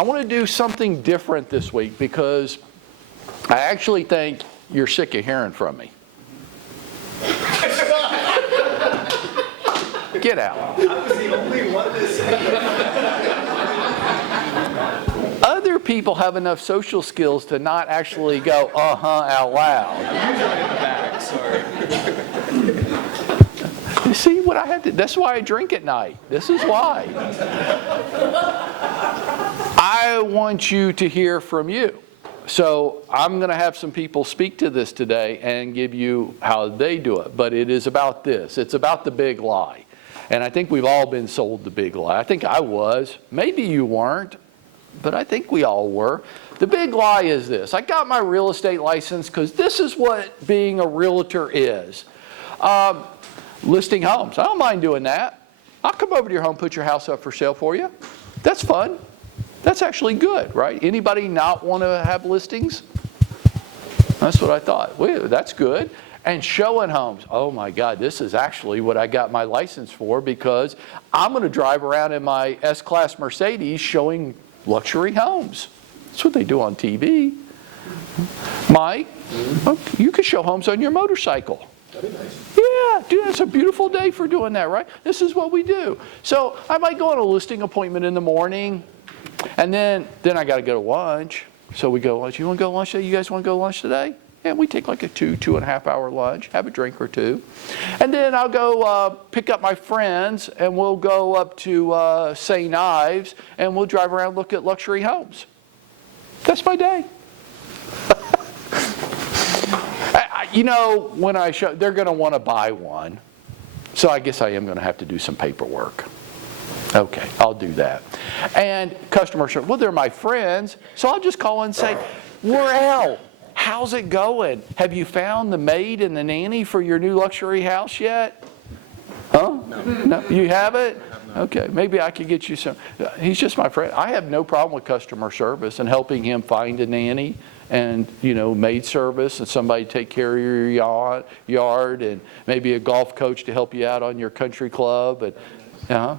I want to do something different this week because I actually think you're sick of hearing from me. Get out. I was the only one to say Other people have enough social skills to not actually go, out loud. Usually in the back, sorry. You see what I had to, that's why I drink at night. This is why. I want you to hear from you. So I'm going to have some people speak to this today and give you how they do it. But it is about this. It's about the big lie. And I think we've all been sold the big lie. I think I was. Maybe you weren't. But I think we all were. The big lie is this. I got my real estate license because this is what being a realtor is. Listing homes. I don't mind doing that. I'll come over to your home, put your house up for sale for you. That's fun. That's actually good, right? Anybody not want to have listings? That's what I thought. Well, that's good. And showing homes. Oh my God, this is actually what I got my license for because I'm going to drive around in my S-Class Mercedes showing luxury homes. That's what they do on TV. Mike, you could show homes on your motorcycle. That'd be nice. Yeah, dude, it's a beautiful day for doing that, right? This is what we do. So I might go on a listing appointment in the morning, and then I got to go to lunch. So we go to lunch. You want to go to lunch today? You guys want to go to lunch today? Yeah, we take like a 2.5 hour lunch, have a drink or two. And then I'll go pick up my friends, and we'll go up to St. Ives, and we'll drive around and look at luxury homes. That's my day. You know, when I show, they're going to want to buy one. So I guess I am going to have to do some paperwork. Okay, I'll do that. And customer service, well, they're my friends. So I'll just call and say, Laurel, how's it going? Have you found the maid and the nanny for your new luxury house yet? Huh? No. You haven't? Okay, maybe I could get you some. He's just my friend. I have no problem with customer service and helping him find a nanny and, maid service and somebody to take care of your yard and maybe a golf coach to help you out on your country club. And, I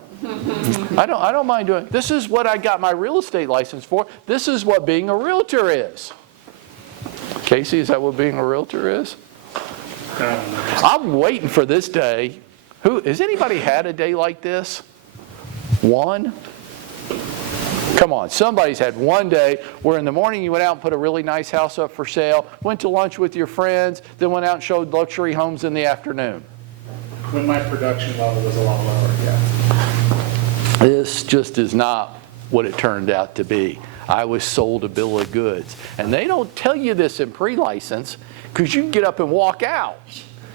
don't mind doing it. This is what I got my real estate license for. This is what being a realtor is. Casey, is that what being a realtor is? I'm waiting for this day. Has anybody had a day like this? One? Come on, somebody's had one day where in the morning you went out and put a really nice house up for sale, went to lunch with your friends, then went out and showed luxury homes in the afternoon. When my production level was a lot lower, yeah. This just is not what it turned out to be. I was sold a bill of goods. And they don't tell you this in pre-license because you can get up and walk out.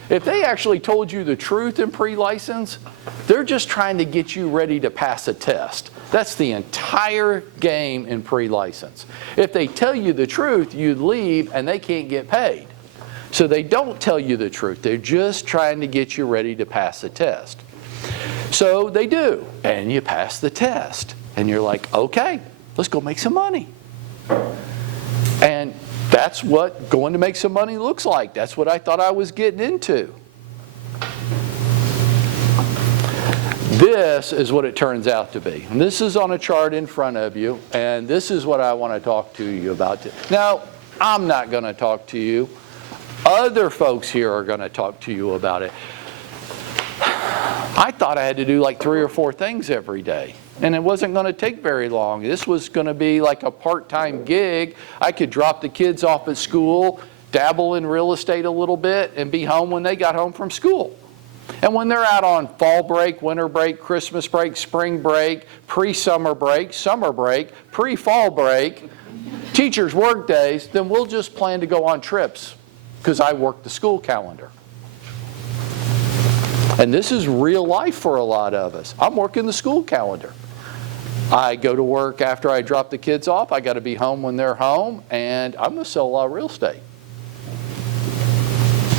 If they actually told you the truth in pre-license, they're just trying to get you ready to pass a test. That's the entire game in pre-license. If they tell you the truth, you'd leave and they can't get paid. So they don't tell you the truth. They're just trying to get you ready to pass a test. So they do, and you pass the test. And you're like, okay, let's go make some money. And that's what going to make some money looks like. That's what I thought I was getting into. This is what it turns out to be. And this is on a chart in front of you, and this is what I want to talk to you about. Now, I'm not going to talk to you. Other folks here are going to talk to you about it. I thought I had to do like 3 or 4 things every day. And it wasn't going to take very long. This was going to be like a part-time gig. I could drop the kids off at school, dabble in real estate a little bit, and be home when they got home from school. And when they're out on fall break, winter break, Christmas break, spring break, pre-summer break, summer break, pre-fall break, teachers' work days, then we'll just plan to go on trips because I work the school calendar. And this is real life for a lot of us. I'm working the school calendar. I go to work after I drop the kids off. I got to be home when they're home, and I'm going to sell a lot of real estate.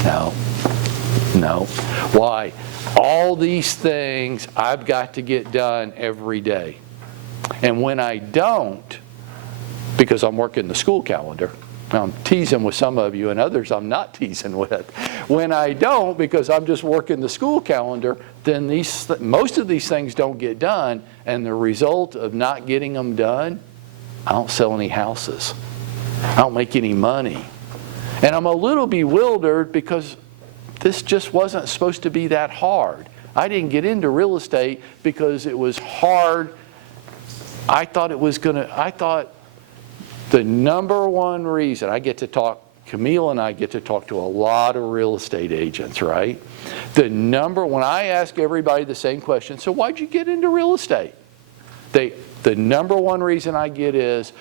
No. Why? All these things I've got to get done every day. And when I don't, because I'm working the school calendar, I'm teasing with some of you and others I'm not teasing with. When I don't, because I'm just working the school calendar, then most of these things don't get done, and the result of not getting them done, I don't sell any houses. I don't make any money. And I'm a little bewildered because this just wasn't supposed to be that hard. I didn't get into real estate because it was hard. I thought the number one reason Camille and I get to talk to a lot of real estate agents, right? When I ask everybody the same question, so why'd you get into real estate? The number one reason I get is,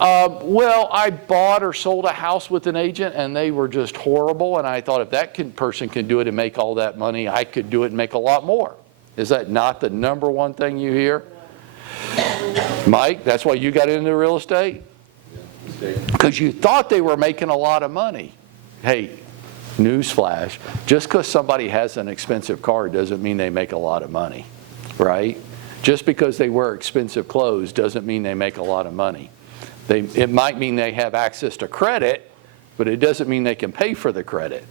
well, I bought or sold a house with an agent and they were just horrible, and I thought if that person can do it and make all that money, I could do it and make a lot more. Is that not the number one thing you hear? Mike, that's why you got into real estate? Because you thought they were making a lot of money. Hey, newsflash, just because somebody has an expensive car doesn't mean they make a lot of money, right? Just because they wear expensive clothes doesn't mean they make a lot of money. It might mean they have access to credit, but it doesn't mean they can pay for the credit.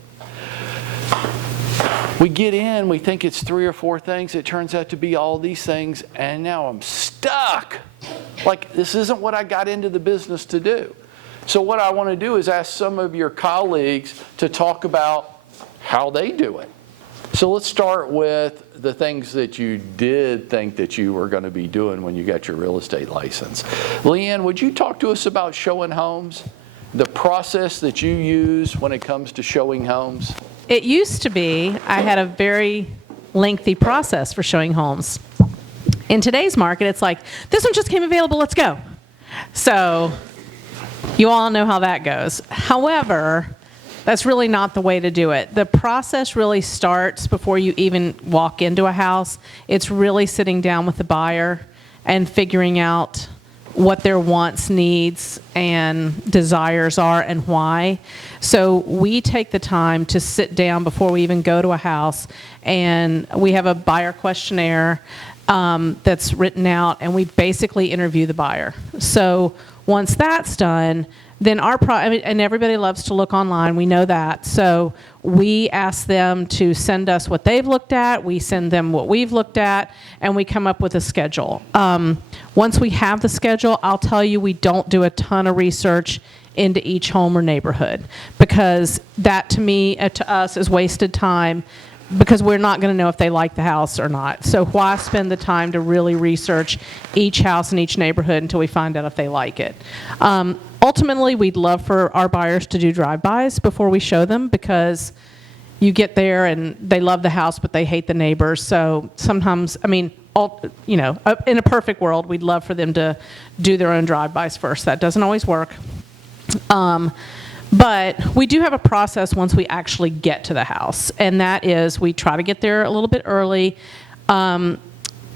We get in, we think it's 3 or 4 things. It turns out to be all these things, and now I'm stuck. Like, this isn't what I got into the business to do. So what I want to do is ask some of your colleagues to talk about how they do it. So let's start with the things that you did think that you were going to be doing when you got your real estate license. Leanne, would you talk to us about showing homes? The process that you use when it comes to showing homes? It used to be I had a very lengthy process for showing homes. In today's market, it's like, this one just came available, let's go. So you all know how that goes. However, that's really not the way to do it. The process really starts before you even walk into a house. It's really sitting down with the buyer and figuring out what their wants, needs, and desires are and why. So we take the time to sit down before we even go to a house, and we have a buyer questionnaire that's written out, and we basically interview the buyer. So once that's done, then and everybody loves to look online, we know that. So we ask them to send us what they've looked at, we send them what we've looked at, and we come up with a schedule. Once we have the schedule, I'll tell you we don't do a ton of research into each home or neighborhood, because that to us is wasted time, because we're not going to know if they like the house or not. So why spend the time to really research each house in each neighborhood until we find out if they like it? Ultimately, we'd love for our buyers to do drive-bys before we show them, because you get there and they love the house, but they hate the neighbors. So sometimes, in a perfect world, we'd love for them to do their own drive-bys first. That doesn't always work. But we do have a process once we actually get to the house, and that is we try to get there a little bit early.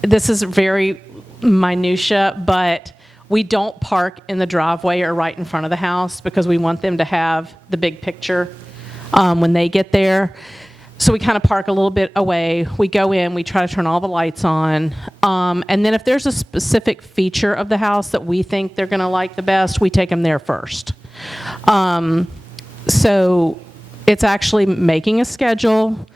This is very minutia, but we don't park in the driveway or right in front of the house, because we want them to have the big picture when they get there. So we kind of park a little bit away. We go in, we try to turn all the lights on. And then if there's a specific feature of the house that we think they're going to like the best, we take them there first. So it's actually making a schedule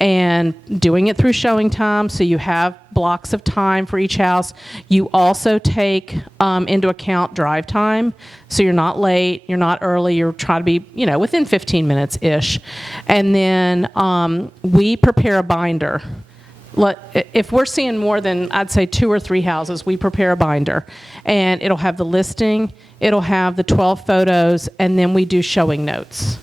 and doing it through showing time, so you have blocks of time for each house. You also take into account drive time, so you're not late, you're not early, you're trying to be, within 15 minutes-ish. And then we prepare a binder. If we're seeing more than, I'd say, 2 or 3 houses, we prepare a binder. And it'll have the listing, it'll have the 12 photos, and then we do showing notes.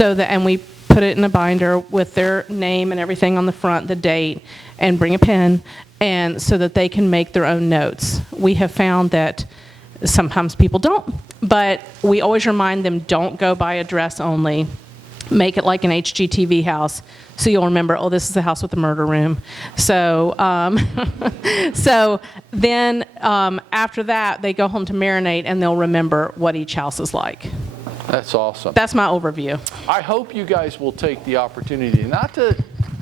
And we put it in a binder with their name and everything on the front, the date, and bring a pen, and so that they can make their own notes. We have found that sometimes people don't, but we always remind them, don't go by address only. Make it like an HGTV house, so you'll remember, oh, this is the house with the murder room. So, so then after that, they go home to marinate, and they'll remember what each house is like. That's awesome. That's my overview. I hope you guys will take the opportunity,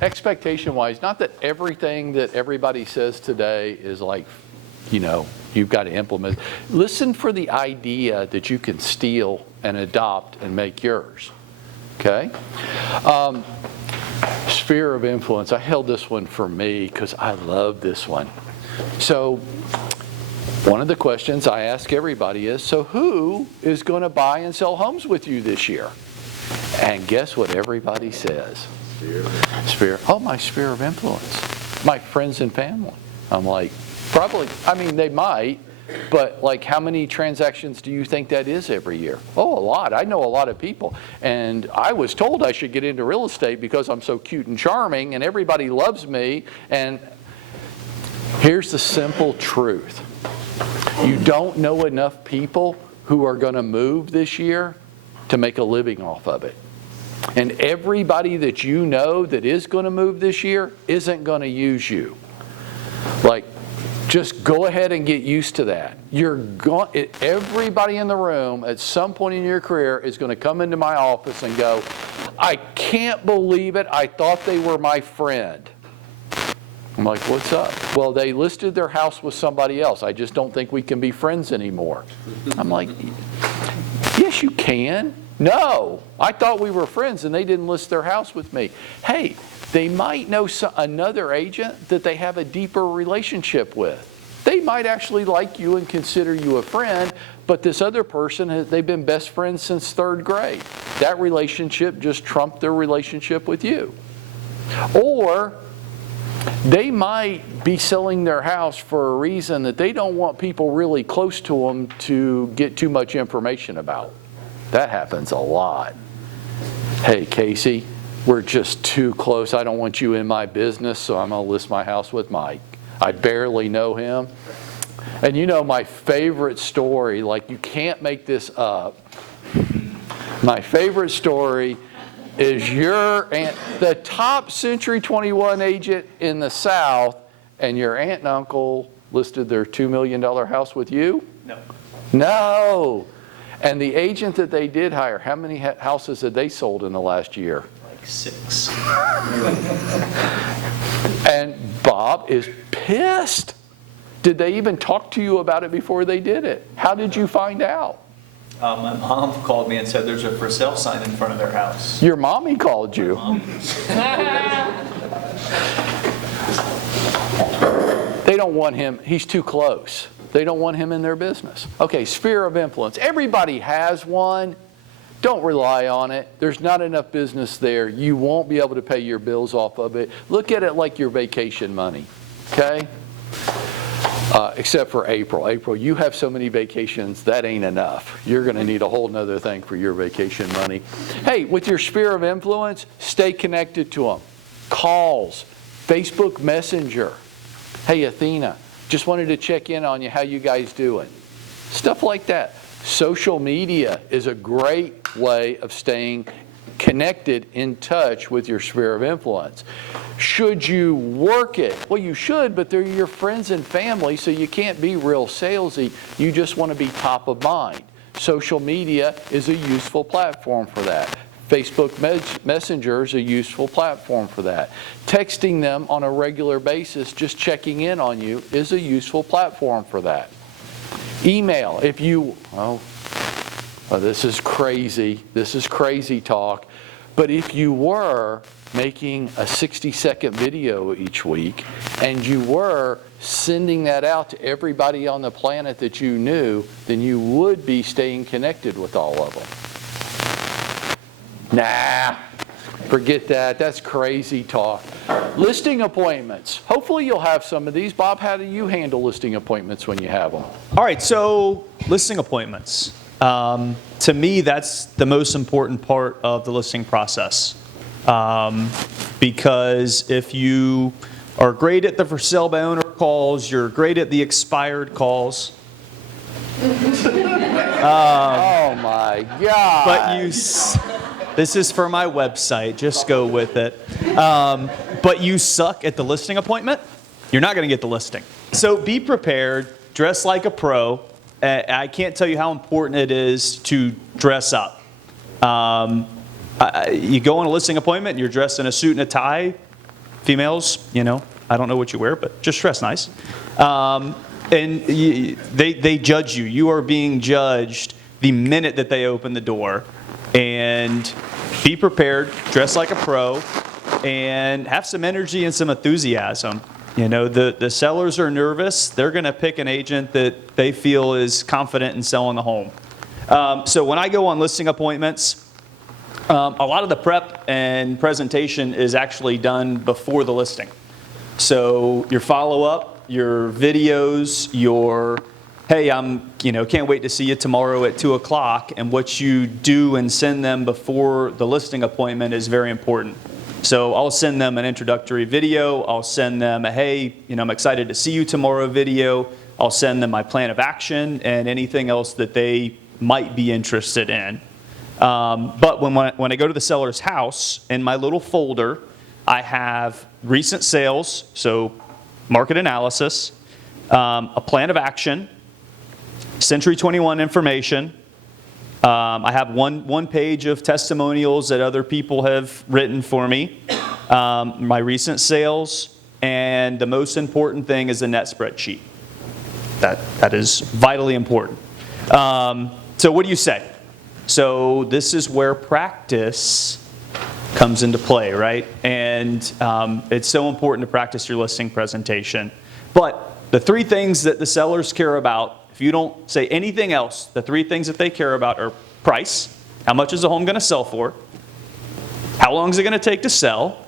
expectation-wise, not that everything that everybody says today is like, you've got to implement. Listen for the idea that you can steal and adopt and make yours. Okay? Sphere of influence. I held this one for me because I love this one. So One of the questions I ask everybody is, so who is going to buy and sell homes with you this year? And guess what everybody says? Sphere. Oh, my sphere of influence. My friends and family. I'm like, probably, I mean, they might, but like how many transactions do you think that is every year? Oh, a lot. I know a lot of people. And I was told I should get into real estate because I'm so cute and charming and everybody loves me. And here's the simple truth. You don't know enough people who are going to move this year to make a living off of it. And everybody that you know that is going to move this year isn't going to use you. Like, just go ahead and get used to that. Everybody in the room at some point in your career is going to come into my office and go, I can't believe it. I thought they were my friend. I'm like, what's up? Well, they listed their house with somebody else. I just don't think we can be friends anymore. I'm like, yes, you can. No, I thought we were friends and they didn't list their house with me. Hey, they might know another agent that they have a deeper relationship with. They might actually like you and consider you a friend, but this other person, they've been best friends since 3rd grade. That relationship just trumped their relationship with you. Or they might be selling their house for a reason that they don't want people really close to them to get too much information about. That happens a lot. Hey, Casey, we're just too close. I don't want you in my business, so I'm going to list my house with Mike. I barely know him. And you know my favorite story, like you can't make this up. My favorite story is the top Century 21 agent in the South, and your aunt and uncle listed their $2 million house with you? No. No. And the agent that they did hire, how many houses had they sold in the last year? Like 6. And Bob is pissed. Did they even talk to you about it before they did it? How did you find out? My mom called me and said there's a for sale sign in front of their house. Your mommy called you. They don't want him. He's too close. They don't want him in their business. Okay, sphere of influence. Everybody has one. Don't rely on it. There's not enough business there. You won't be able to pay your bills off of it. Look at it like your vacation money, okay? Except for April. April, you have so many vacations, that ain't enough. You're going to need a whole nother thing for your vacation money. Hey, with your sphere of influence, stay connected to them. Calls, Facebook Messenger. Hey, Athena, just wanted to check in on you. How you guys doing? Stuff like that. Social media is a great way of staying connected, in touch with your sphere of influence. Should you work it? Well, you should, but they're your friends and family, so you can't be real salesy. You just want to be top of mind. Social media is a useful platform for that. Facebook Messenger is a useful platform for that. Texting them on a regular basis, just checking in on you, is a useful platform for that. Email, if you, this is crazy. This is crazy talk. But if you were making a 60-second video each week and you were sending that out to everybody on the planet that you knew, then you would be staying connected with all of them. Nah, forget that. That's crazy talk. Listing appointments. Hopefully you'll have some of these. Bob, how do you handle listing appointments when you have them? All right, so listing appointments. To me, that's the most important part of the listing process. Because if you are great at the for sale by owner calls, you're great at the expired calls. Oh my God. But this is for my website, just go with it. But you suck at the listing appointment, you're not going to get the listing. So be prepared, dress like a pro. I can't tell you how important it is to dress up. You go on a listing appointment and you're dressed in a suit and a tie. Females, I don't know what you wear, but just dress nice. And they judge you. You are being judged the minute that they open the door. And be prepared, dress like a pro, and have some energy and some enthusiasm. The sellers are nervous. They're going to pick an agent that they feel is confident in selling the home. So when I go on listing appointments, a lot of the prep and presentation is actually done before the listing. So your follow-up, your videos, your, hey, can't wait to see you tomorrow at 2 o'clock, and what you do and send them before the listing appointment is very important. So I'll send them an introductory video. I'll send them a, hey, I'm excited to see you tomorrow video. I'll send them my plan of action and anything else that they might be interested in. But when I go to the seller's house, in my little folder, I have recent sales, so market analysis, a plan of action, Century 21 information. I have one page of testimonials that other people have written for me, my recent sales, and the most important thing is the net spreadsheet. That is vitally important. So what do you say? So this is where practice comes into play, right? And it's so important to practice your listing presentation. But the 3 things that the sellers care about, if you don't say anything else, the 3 things that they care about are price, how much is the home going to sell for, how long is it going to take to sell,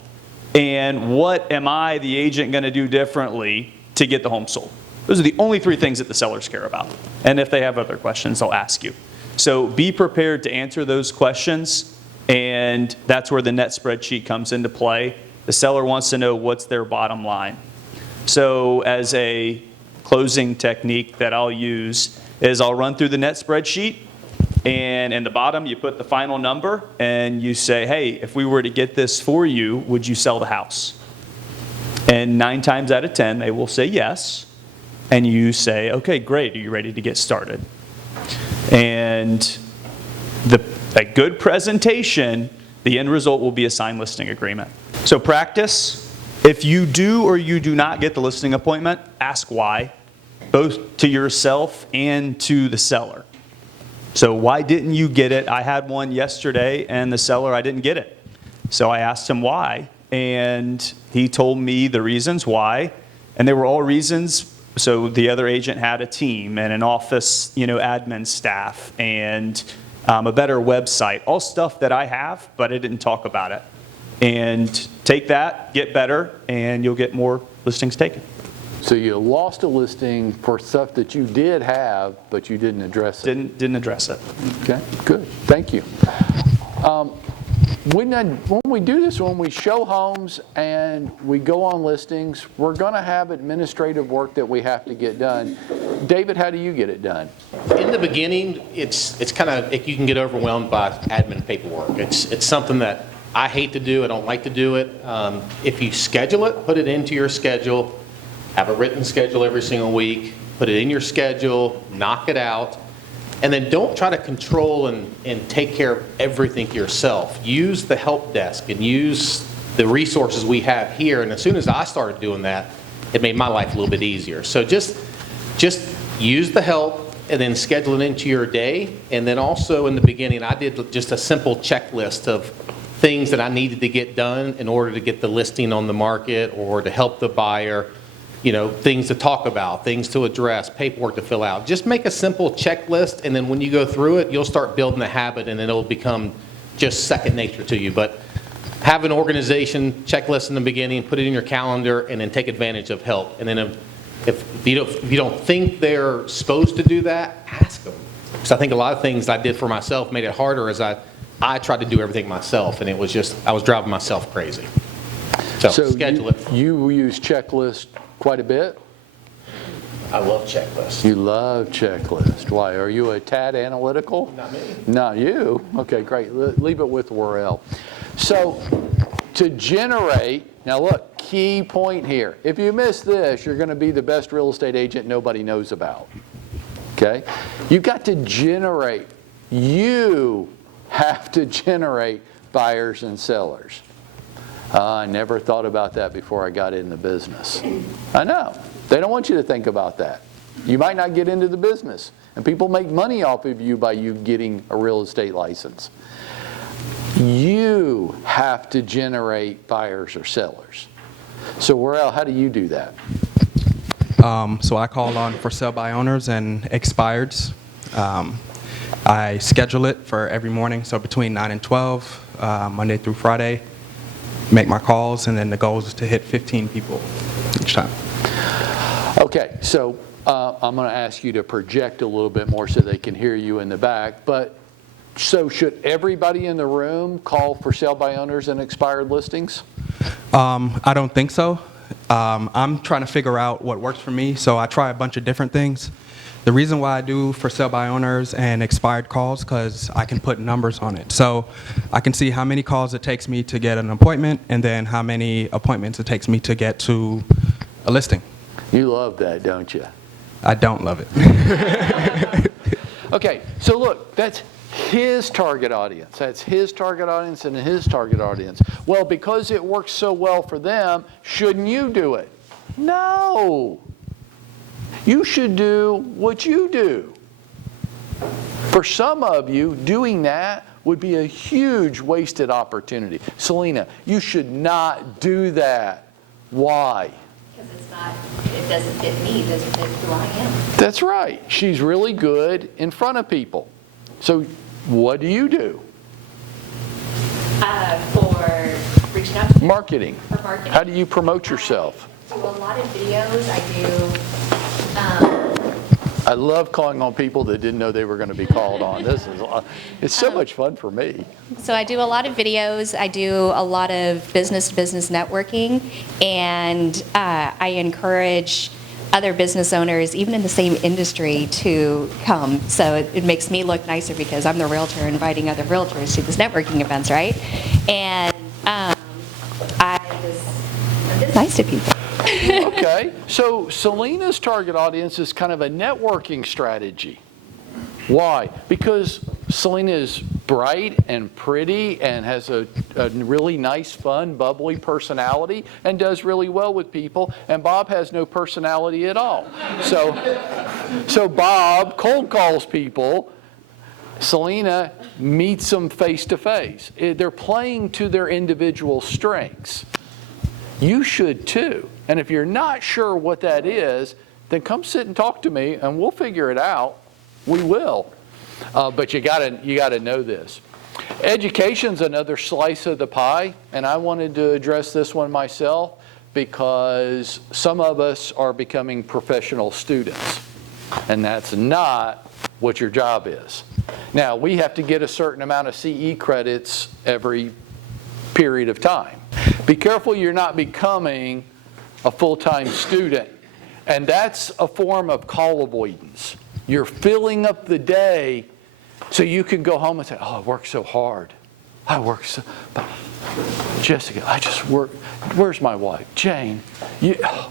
and what am I, the agent, going to do differently to get the home sold. Those are the only 3 things that the sellers care about. And if they have other questions, they'll ask you. So be prepared to answer those questions, and that's where the net spreadsheet comes into play. The seller wants to know what's their bottom line. So as a closing technique that I'll use is I'll run through the net spreadsheet, and in the bottom you put the final number and you say, hey, if we were to get this for you, would you sell the house? And 9 times out of 10 they will say yes, and you say, okay, great, are you ready to get started? And a good presentation, the end result will be a signed listing agreement. So practice. If you do or you do not get the listing appointment, ask why, both to yourself and to the seller. So why didn't you get it? I had one yesterday, and the seller, I didn't get it. So I asked him why, and he told me the reasons why, and they were all reasons. So the other agent had a team and an office, admin staff, and a better website, all stuff that I have, but I didn't talk about it. And take that, get better, and you'll get more listings taken. So you lost a listing for stuff that you did have, but you didn't address it. Didn't address it. Okay, good. Thank you. When we do this, when we show homes and we go on listings, we're going to have administrative work that we have to get done. David, how do you get it done? In the beginning, it's kind of, you can get overwhelmed by admin paperwork. It's something that I hate to do. I don't like to do it. If you schedule it, put it into your schedule, have a written schedule every single week, put it in your schedule, knock it out, and then don't try to control and take care of everything yourself. Use the help desk and use the resources we have here. And as soon as I started doing that, it made my life a little bit easier. So just use the help and then schedule it into your day. And then also in the beginning, I did just a simple checklist of things that I needed to get done in order to get the listing on the market or to help the buyer, things to talk about, things to address, paperwork to fill out. Just make a simple checklist, and then when you go through it, you'll start building a habit, and it'll become just second nature to you. But have an organization checklist in the beginning, put it in your calendar, and then take advantage of help. And then if you don't think they're supposed to do that, ask them. Because I think a lot of things I did for myself made it harder as I tried to do everything myself, and it was just, I was driving myself crazy. So schedule it. You use checklists quite a bit? I love checklists. You love checklists. Why? Are you a tad analytical? Not me. Not you? Okay, great. Leave it with Worrell. So to generate, now look, key point here. If you miss this, you're going to be the best real estate agent nobody knows about. Okay? You've got to generate. You have to generate buyers and sellers. I never thought about that before I got in the business. I know. They don't want you to think about that. You might not get into the business, and people make money off of you by you getting a real estate license. You have to generate buyers or sellers. So Warrell, how do you do that? So I call on for sale by owners and expireds. I schedule it for every morning, so between 9 and 12, Monday through Friday, make my calls, and then the goal is to hit 15 people each time. Okay, so I'm going to ask you to project a little bit more so they can hear you in the back, but so should everybody in the room call for sale by owners and expired listings? I don't think so. I'm trying to figure out what works for me, so I try a bunch of different things. The reason why I do for sale by owners and expired calls, because I can put numbers on it. So I can see how many calls it takes me to get an appointment, and then how many appointments it takes me to get to a listing. You love that, don't you? I don't love it. Okay, so look, that's his target audience. That's his target audience and his target audience. Well, because it works so well for them, shouldn't you do it? No. You should do what you do. For some of you, doing that would be a huge wasted opportunity. Selena, you should not do that. Why? Because it doesn't fit me, it doesn't fit who I am. That's right. She's really good in front of people. So what do you do? For reaching out to people. Marketing. For marketing. How do you promote yourself? I do a lot of videos. I do. I love calling on people that didn't know they were going to be called on. It's so much fun for me. So I do a lot of videos. I do a lot of business-to-business networking, and I encourage other business owners, even in the same industry, to come. So it makes me look nicer because I'm the realtor inviting other realtors to these networking events, right? And I'm just nice to people. Okay, so Selena's target audience is kind of a networking strategy. Why? Because Selena is bright and pretty and has a really nice, fun, bubbly personality and does really well with people, and Bob has no personality at all. So Bob cold calls people. Selena meets them face to face. They're playing to their individual strengths. You should too. And if you're not sure what that is, then come sit and talk to me and we'll figure it out. We will. But you gotta know this. Education's another slice of the pie, and I wanted to address this one myself because some of us are becoming professional students, and that's not what your job is. Now, we have to get a certain amount of CE credits every period of time. Be careful you're not becoming a full-time student, and that's a form of call avoidance. You're filling up the day so you can go home and say, oh, I worked so hard. I worked so, Jessica, I just worked. Where's my wife? Jane,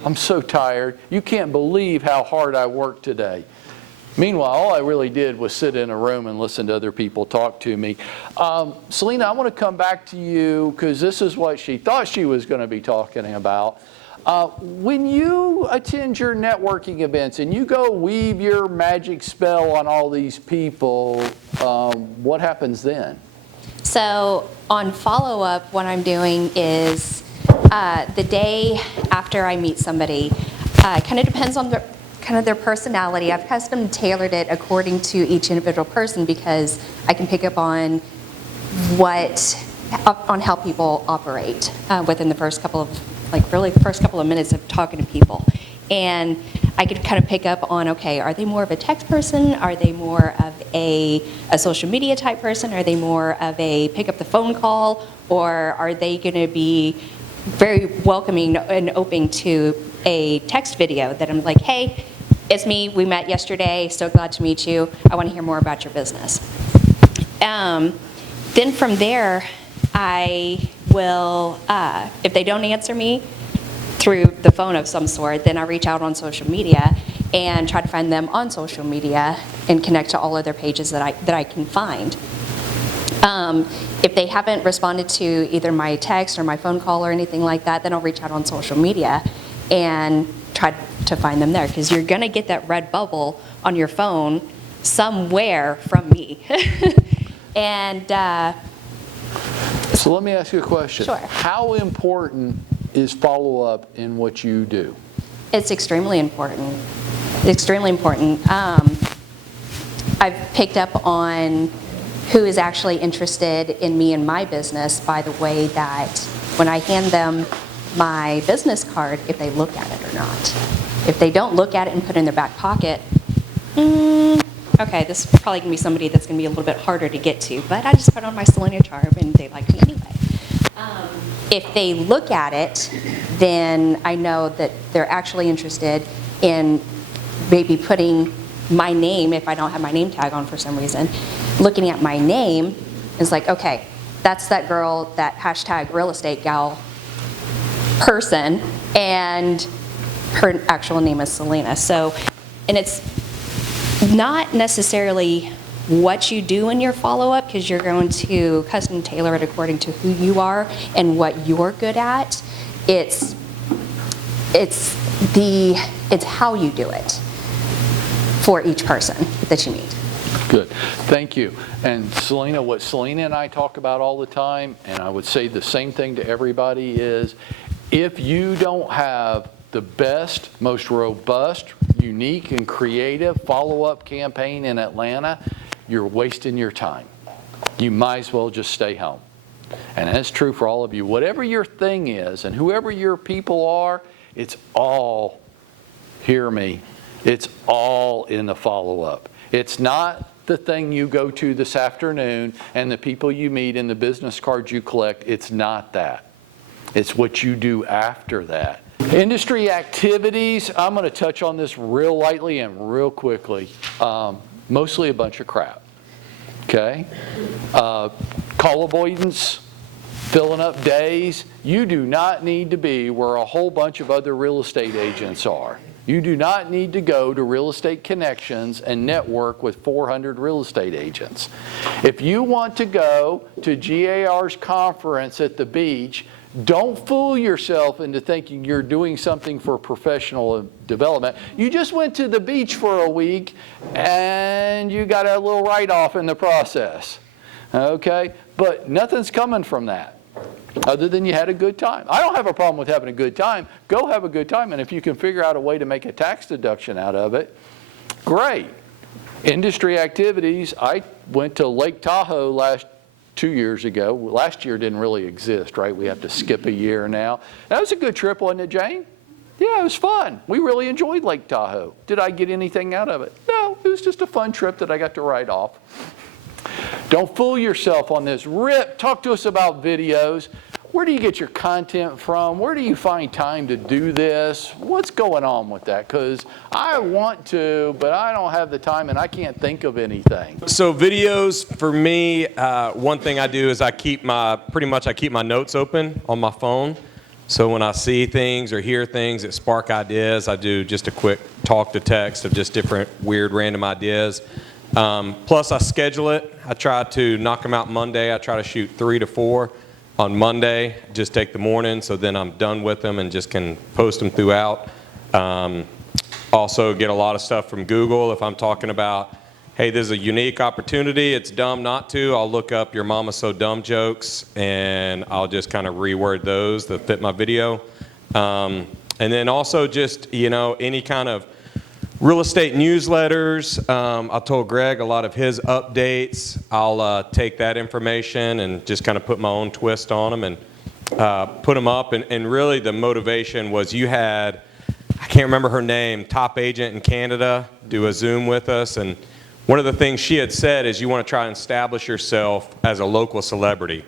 I'm so tired. You can't believe how hard I worked today. Meanwhile, all I really did was sit in a room and listen to other people talk to me. Selena, I want to come back to you because this is what she thought she was going to be talking about. When you attend your networking events and you go weave your magic spell on all these people, what happens then? So on follow-up, what I'm doing is the day after I meet somebody, kind of depends on their personality. I've custom tailored it according to each individual person because I can pick up on how people operate within the first couple of minutes of talking to people. And I could kind of pick up on, okay, are they more of a text person? Are they more of a social media type person? Are they more of a pick up the phone call? Or are they going to be very welcoming and open to a text video that I'm like, hey, it's me, we met yesterday, so glad to meet you, I want to hear more about your business. Then from there, I will, if they don't answer me through the phone of some sort, then I reach out on social media and try to find them on social media and connect to all of their pages that I can find. If they haven't responded to either my text or my phone call or anything like that, then I'll reach out on social media and try to find them there, because you're going to get that red bubble on your phone somewhere from me. And so let me ask you a question. Sure. How important is follow-up in what you do? It's extremely important. Extremely important. I've picked up on who is actually interested in me and my business by the way that when I hand them my business card, if they look at it or not. If they don't look at it and put it in their back pocket, okay, this is probably going to be somebody that's going to be a little bit harder to get to, but I just put on my Selena charm and they like me anyway. If they look at it, then I know that they're actually interested in maybe putting my name, if I don't have my name tag on for some reason, looking at my name is like, okay, that's that girl, that hashtag real estate gal person, and her actual name is Selena. So, and it's not necessarily what you do in your follow-up, because you're going to custom tailor it according to who you are and what you're good at. It's how you do it for each person that you meet. Good, thank you. And Selena, what Selena and I talk about all the time, and I would say the same thing to everybody, is if you don't have the best, most robust, unique, and creative follow-up campaign in Atlanta, you're wasting your time. You might as well just stay home. And that's true for all of you. Whatever your thing is, and whoever your people are, it's all, hear me, it's all in the follow-up. It's not the thing you go to this afternoon and the people you meet and the business cards you collect. It's not that. It's what you do after that. Industry activities, I'm going to touch on this real lightly and real quickly. Mostly a bunch of crap. Okay? Call avoidance, filling up days. You do not need to be where a whole bunch of other real estate agents are. You do not need to go to Real Estate Connections and network with 400 real estate agents. If you want to go to GAR's conference at the beach, don't fool yourself into thinking you're doing something for professional development. You just went to the beach for a week and you got a little write-off in the process. Okay? But nothing's coming from that other than you had a good time. I don't have a problem with having a good time. Go have a good time, and if you can figure out a way to make a tax deduction out of it, great. Industry activities, I went to Lake Tahoe 2 years ago. Last year didn't really exist, right? We have to skip a year now. That was a good trip, wasn't it, Jane? Yeah, it was fun. We really enjoyed Lake Tahoe. Did I get anything out of it? No, it was just a fun trip that I got to write off. Don't fool yourself on this. Rip, talk to us about videos. Where do you get your content from? Where do you find time to do this? What's going on with that? Because I want to, but I don't have the time and I can't think of anything. So videos, for me, one thing I do is I keep my notes open on my phone. So when I see things or hear things that spark ideas, I do just a quick talk to text of just different weird random ideas. Plus I schedule it. I try to knock them out Monday. I try to shoot 3 to 4 on Monday. Just take the morning, so then I'm done with them and just can post them throughout. Also get a lot of stuff from Google. If I'm talking about, hey, this is a unique opportunity, it's dumb not to, I'll look up your mama's so dumb jokes and I'll just kind of reword those that fit my video. And then also just, any kind of real estate newsletters. I told Greg a lot of his updates. I'll take that information and just kind of put my own twist on them and put them up. And really the motivation was you had, I can't remember her name, top agent in Canada, do a Zoom with us. And one of the things she had said is you want to try and establish yourself as a local celebrity.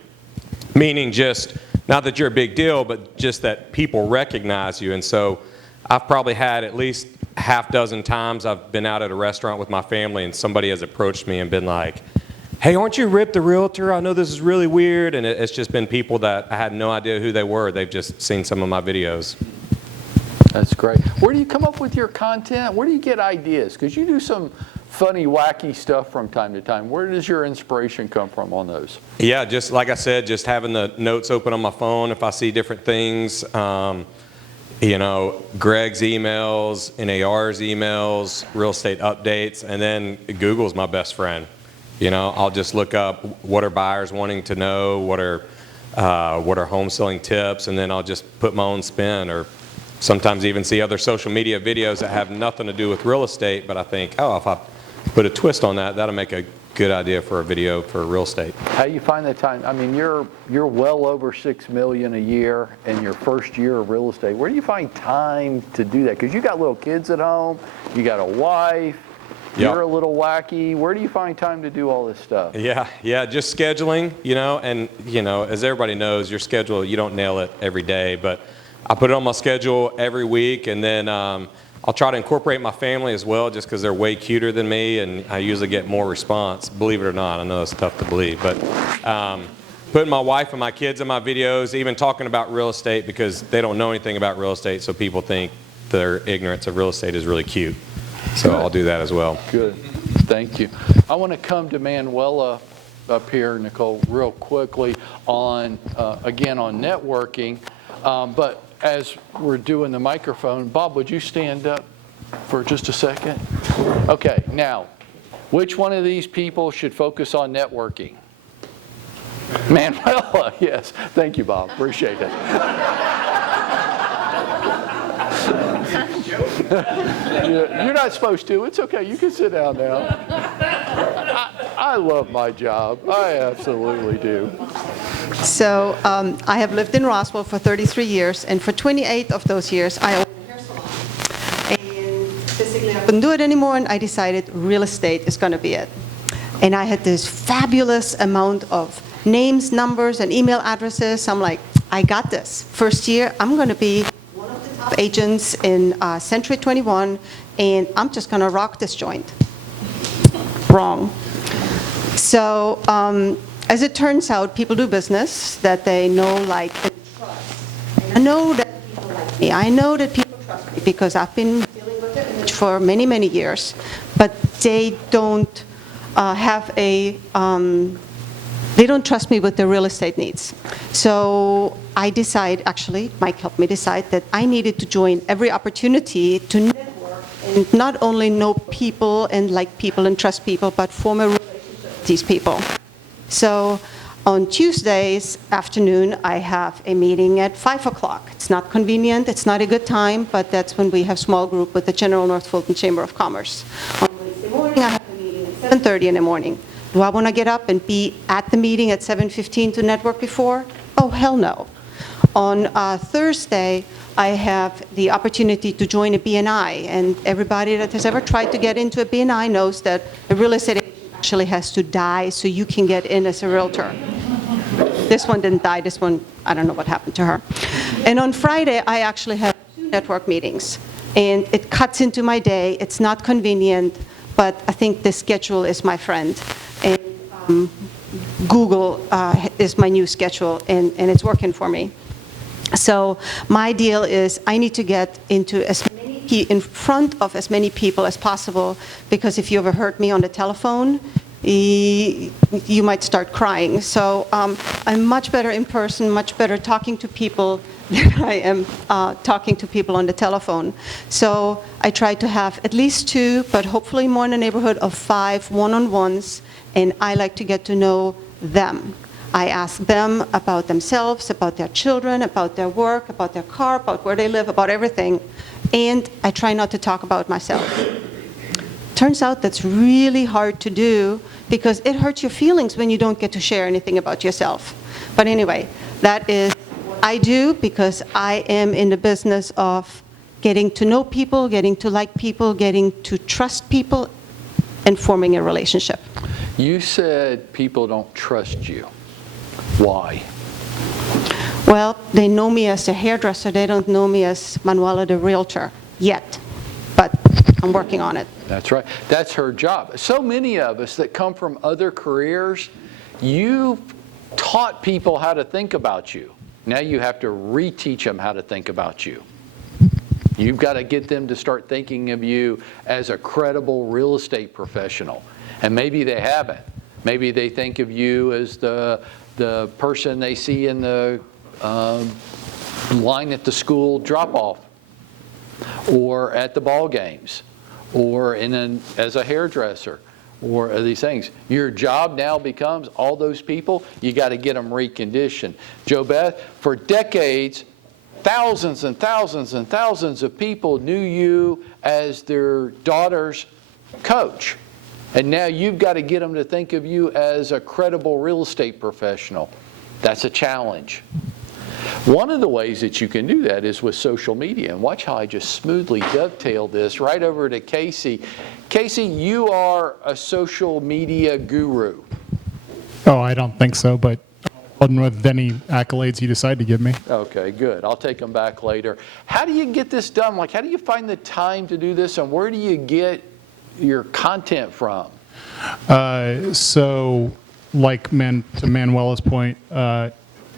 Meaning just, not that you're a big deal, but just that people recognize you. And so I've probably had at least half dozen times I've been out at a restaurant with my family and somebody has approached me and been like, hey, aren't you Rip the Realtor? I know this is really weird. And it's just been people that I had no idea who they were. They've just seen some of my videos. That's great. Where do you come up with your content? Where do you get ideas? Because you do some funny, wacky stuff from time to time. Where does your inspiration come from on those? Yeah, just like I said, just having the notes open on my phone. If I see different things, Greg's emails, NAR's emails, real estate updates, and then Google's my best friend. I'll just look up what are buyers wanting to know, what are what are home selling tips, and then I'll just put my own spin, or sometimes even see other social media videos that have nothing to do with real estate, but I think, oh, if I put a twist on that, that'll make a good idea for a video for real estate. How you find the time? I mean, you're well over $6 million a year in your first year of real estate. Where do you find time to do that? Because you got little kids at home, you got a wife, Yep. you're a little wacky. Where do you find time to do all this stuff? Yeah, just scheduling, and, as everybody knows, your schedule, you don't nail it every day, but I put it on my schedule every week, and then I'll try to incorporate my family as well, just because they're way cuter than me, and I usually get more response, believe it or not. I know it's tough to believe, but putting my wife and my kids in my videos, even talking about real estate, because they don't know anything about real estate, so people think their ignorance of real estate is really cute. So I'll do that as well. Good, thank you. I want to come to Manuela up here, Nicole, real quickly on, again, on networking, but as we're doing the microphone, Bob, would you stand up for just a second? Okay, now, which one of these people should focus on networking? Manuela, yes. Thank you, Bob. Appreciate it. You're not supposed to. It's okay. You can sit down now. I love my job. I absolutely do. So I have lived in Roswell for 33 years, and for 28 of those years, I owned a hair salon. And basically, I couldn't do it anymore, and I decided real estate is going to be it. And I had this fabulous amount of names, numbers, and email addresses. I'm like, I got this. First year, I'm going to be one of the top agents in Century 21, and I'm just going to rock this joint. Wrong. So, as it turns out, people do business that they know, like, and trust. And I know that people like me. I know that people trust me because I've been dealing with it for many, many years. But they don't they don't trust me with their real estate needs. So I decide, actually, Mike helped me decide that I needed to join every opportunity to network and not only know people and like people and trust people, but form a relationship with these people. So on Tuesdays afternoon, I have a meeting at 5 o'clock. It's not convenient, it's not a good time, but that's when we have small group with the General North Fulton Chamber of Commerce. On Wednesday morning, I have a meeting at 7:30 in the morning. Do I want to get up and be at the meeting at 7:15 to network before? Oh, hell no. On Thursday, I have the opportunity to join a BNI, and everybody that has ever tried to get into a BNI knows that a real estate agent actually has to die so you can get in as a realtor. This one didn't die. This one, I don't know what happened to her. And on Friday, I actually have 2 network meetings, and it cuts into my day. It's not convenient, but I think the schedule is my friend. And Google is my new schedule, and it's working for me. So my deal is I need to get into in front of as many people as possible, because if you ever heard me on the telephone, you might start crying. So I'm much better in person, much better talking to people than I am talking to people on the telephone. So I try to have at least 2, but hopefully more in the neighborhood of 5 one-on-ones, and I like to get to know them. I ask them about themselves, about their children, about their work, about their car, about where they live, about everything. And I try not to talk about myself. Turns out that's really hard to do because it hurts your feelings when you don't get to share anything about yourself. But anyway, that is what I do because I am in the business of getting to know people, getting to like people, getting to trust people, and forming a relationship. You said people don't trust you. Why? Well, they know me as a hairdresser. They don't know me as Manuela the realtor yet, but I'm working on it. That's right. That's her job. So many of us that come from other careers, you taught people how to think about you. Now you have to reteach them how to think about you. You've got to get them to start thinking of you as a credible real estate professional. And maybe they haven't. Maybe they think of you as the person they see in the line at the school drop-off, or at the ball games, or as a hairdresser, or these things. Your job now becomes all those people, you got to get them reconditioned. Joe Beth, for decades, thousands and thousands and thousands of people knew you as their daughter's coach. And now you've got to get them to think of you as a credible real estate professional. That's a challenge. One of the ways that you can do that is with social media. And watch how I just smoothly dovetail this right over to Casey. Casey, you are a social media guru. Oh, I don't think so, but with any accolades you decide to give me. Okay, good. I'll take them back later. How do you get this done? Like, how do you find the time to do this, and where do you get your content from? So, like to Manuela's point,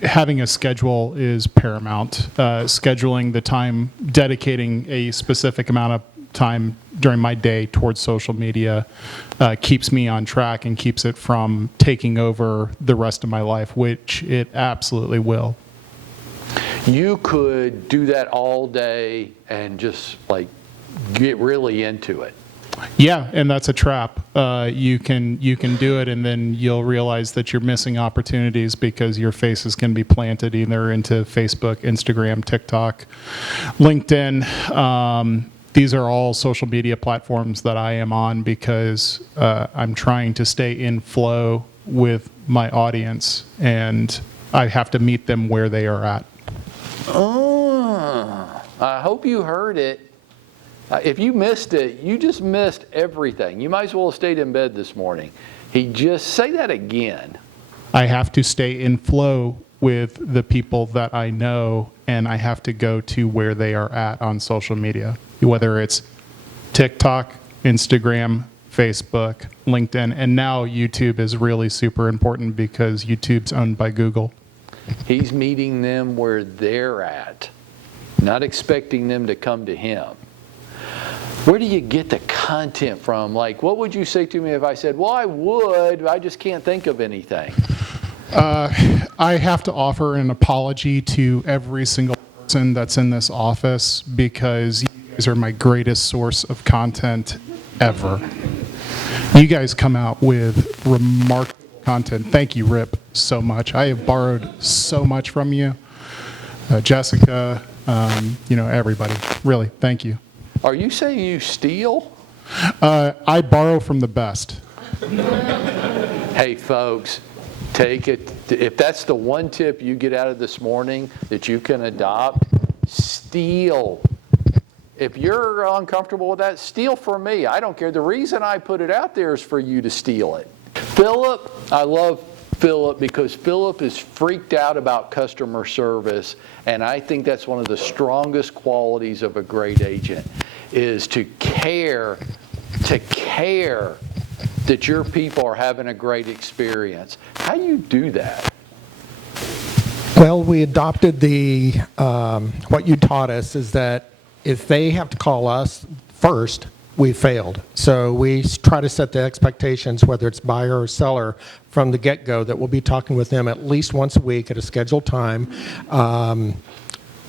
having a schedule is paramount. Scheduling the time, dedicating a specific amount of time during my day towards social media keeps me on track and keeps it from taking over the rest of my life, which it absolutely will. You could do that all day and just like get really into it. Yeah, and that's a trap. You can do it, and then you'll realize that you're missing opportunities because your faces can be planted either into Facebook, Instagram, TikTok, LinkedIn. These are all social media platforms that I am on because I'm trying to stay in flow with my audience, and I have to meet them where they are at. Oh, I hope you heard it. If you missed it, you just missed everything. You might as well have stayed in bed this morning. He just, say that again. I have to stay in flow with the people that I know, and I have to go to where they are at on social media, whether it's TikTok, Instagram, Facebook, LinkedIn, and now YouTube is really super important because YouTube's owned by Google. He's meeting them where they're at, not expecting them to come to him. Where do you get the content from? Like, what would you say to me if I said, well, I would, I just can't think of anything? I have to offer an apology to every single person that's in this office because you guys are my greatest source of content ever. You guys come out with remarkable content. Thank you, Rip, so much. I have borrowed so much from you. Jessica, everybody. Really, thank you. Are you saying you steal? I borrow from the best. Hey, folks, take it. If that's the one tip you get out of this morning that you can adopt, steal. If you're uncomfortable with that, steal from me. I don't care. The reason I put it out there is for you to steal it. Philip, I love Philip because Philip is freaked out about customer service, and I think that's one of the strongest qualities of a great agent is to care that your people are having a great experience. How do you do that? Well, we adopted what you taught us is that if they have to call us first, we failed. So we try to set the expectations, whether it's buyer or seller, from the get-go, that we'll be talking with them at least once a week at a scheduled time.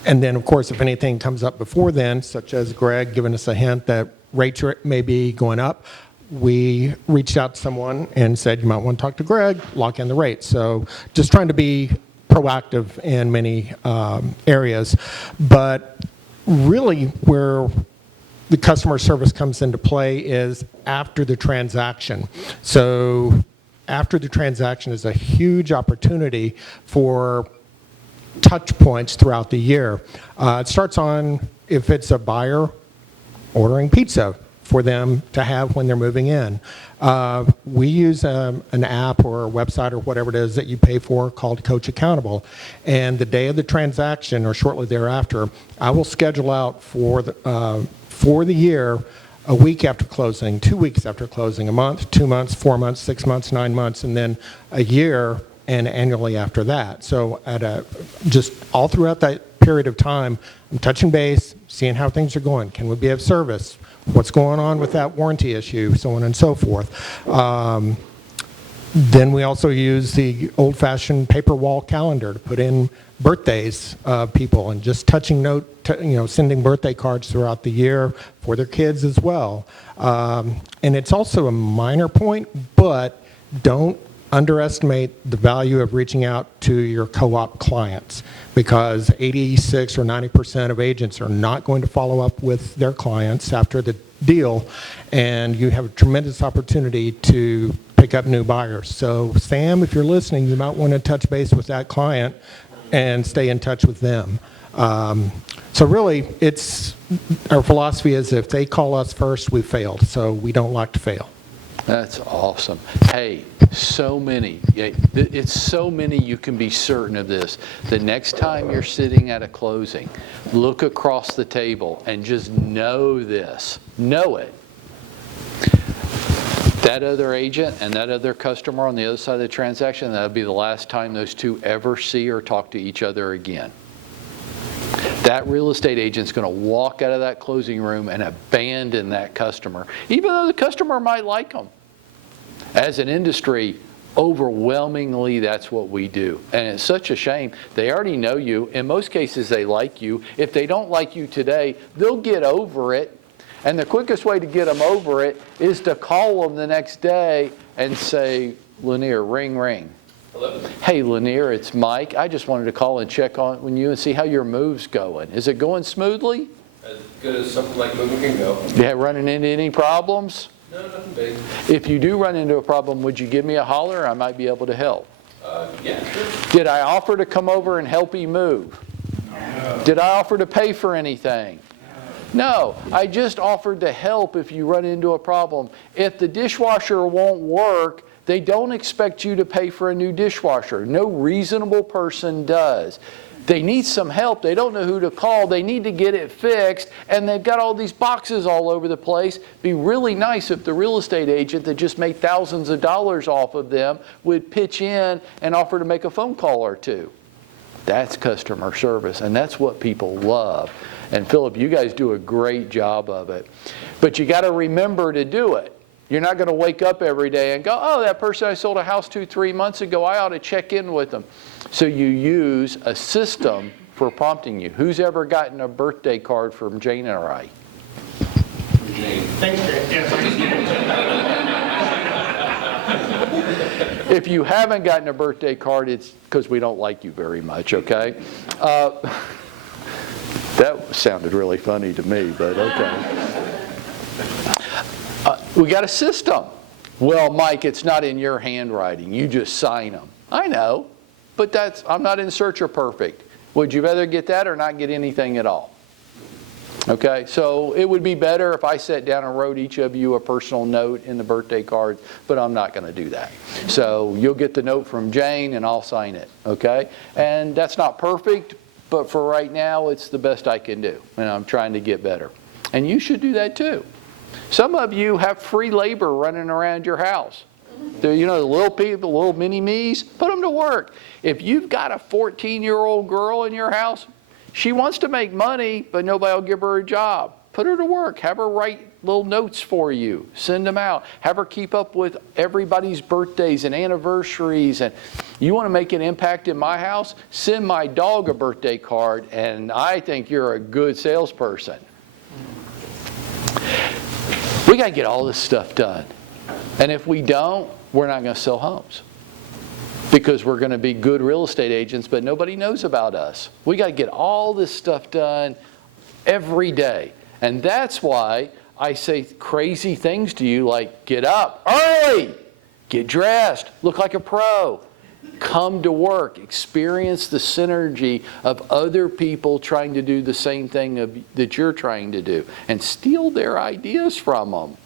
And then, of course, if anything comes up before then, such as Greg giving us a hint that rates may be going up, we reached out to someone and said, you might want to talk to Greg, lock in the rate. So just trying to be proactive in many areas. But really where the customer service comes into play is after the transaction. So after the transaction is a huge opportunity for touch points throughout the year. It starts on, if it's a buyer, ordering pizza for them to have when they're moving in. We use an app or a website or whatever it is that you pay for called Coach Accountable. And the day of the transaction or shortly thereafter, I will schedule out for the year a week after closing, 2 weeks after closing, a month, 2 months, 4 months, 6 months, 9 months, and then a year and annually after that. So just all throughout that period of time, I'm touching base, seeing how things are going. Can we be of service? What's going on with that warranty issue? So on and so forth. Then we also use the old-fashioned paper wall calendar to put in birthdays of people and just touching sending birthday cards throughout the year for their kids as well. And it's also a minor point, but don't underestimate the value of reaching out to your co-op clients, because 86 or 90% of agents are not going to follow up with their clients after the deal, and you have a tremendous opportunity to pick up new buyers. So Sam, if you're listening, you might want to touch base with that client and stay in touch with them. So really, our philosophy is if they call us first, we failed. So we don't like to fail. That's awesome. Hey, so many. It's so many you can be certain of this. The next time you're sitting at a closing, look across the table and just know this. Know it. That other agent and that other customer on the other side of the transaction, that'll be the last time those two ever see or talk to each other again. That real estate agent's going to walk out of that closing room and abandon that customer, even though the customer might like them. As an industry, overwhelmingly, that's what we do. And it's such a shame. They already know you. In most cases, they like you. If they don't like you today, they'll get over it. And the quickest way to get them over it is to call them the next day and say, Lanier, ring, ring. Hello. Hey, Lanier, it's Mike. I just wanted to call and check on you and see how your move's going. Is it going smoothly? As good as something like moving can go. Yeah, running into any problems? No, nothing big. If you do run into a problem, would you give me a holler? I might be able to help. Yeah, sure. Did I offer to come over and help you move? No. Did I offer to pay for anything? No, I just offered to help if you run into a problem. If the dishwasher won't work, they don't expect you to pay for a new dishwasher. No reasonable person does. They need some help. They don't know who to call. They need to get it fixed, and they've got all these boxes all over the place. Be really nice if the real estate agent that just made thousands of dollars off of them would pitch in and offer to make a phone call or two. That's customer service, and that's what people love. And Philip, you guys do a great job of it. But you got to remember to do it. You're not going to wake up every day and go, oh, that person I sold a house to 3 months ago, I ought to check in with them. So you use a system for prompting you. Who's ever gotten a birthday card from Jane and I? Jane. Thanks, Jane. Yes, If you haven't gotten a birthday card, it's because we don't like you very much, okay? That sounded really funny to me, but okay. We got a system. Well, Mike, it's not in your handwriting. You just sign them. I know, but I'm not in search of perfect. Would you rather get that or not get anything at all? Okay, so it would be better if I sat down and wrote each of you a personal note in the birthday card, but I'm not going to do that. So you'll get the note from Jane and I'll sign it, okay? And that's not perfect, but for right now, it's the best I can do, and I'm trying to get better. And you should do that too. Some of you have free labor running around your house. The little people, little mini-me's, put them to work. If you've got a 14-year-old girl in your house, she wants to make money, but nobody will give her a job. Put her to work. Have her write little notes for you. Send them out. Have her keep up with everybody's birthdays and anniversaries. And you want to make an impact in my house? Send my dog a birthday card, and I think you're a good salesperson. We got to get all this stuff done. And if we don't, we're not going to sell homes. Because we're going to be good real estate agents, but nobody knows about us. We got to get all this stuff done every day. And that's why I say crazy things to you like, get up early, get dressed, look like a pro, come to work, experience the synergy of other people trying to do the same thing that you're trying to do, and steal their ideas from them.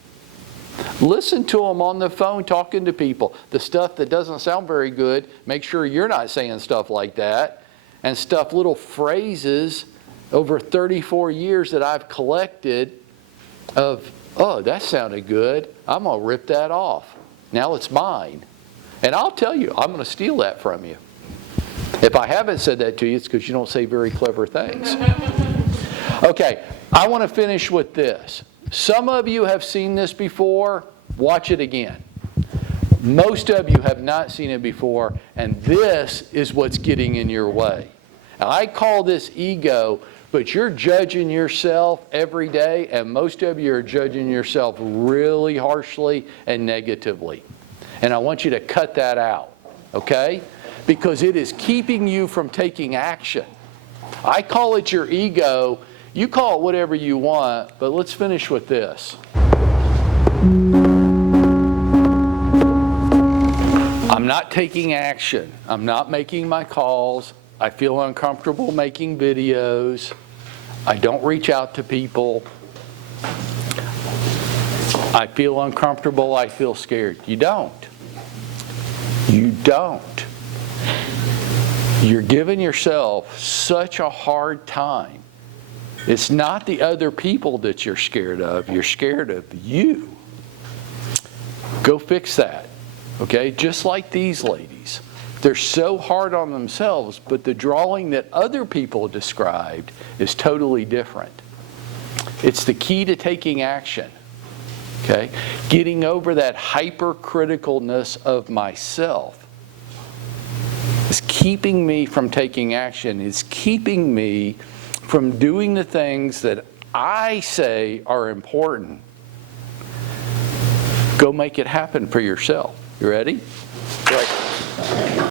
Listen to them on the phone talking to people. The stuff that doesn't sound very good, make sure you're not saying stuff like that. And little phrases over 34 years that I've collected of, oh, that sounded good. I'm going to rip that off. Now it's mine. And I'll tell you, I'm going to steal that from you. If I haven't said that to you, it's because you don't say very clever things. Okay, I want to finish with this. Some of you have seen this before. Watch it again. Most of you have not seen it before, and this is what's getting in your way. Now, I call this ego but you're judging yourself every day, and most of you are judging yourself really harshly and negatively. And I want you to cut that out, okay? Because it is keeping you from taking action. I call it your ego. You call it whatever you want, but let's finish with this. I'm not taking action. I'm not making my calls. I feel uncomfortable making videos. I don't reach out to people. I feel uncomfortable. I feel scared. You don't. You don't. You're giving yourself such a hard time. It's not the other people that you're scared of. You're scared of you. Go fix that. Okay? Just like these ladies. They're so hard on themselves, but the drawing that other people described is totally different. It's the key to taking action. Okay? Getting over that hypercriticalness of myself is keeping me from taking action, is keeping me from doing the things that I say are important. Go make it happen for yourself. You ready?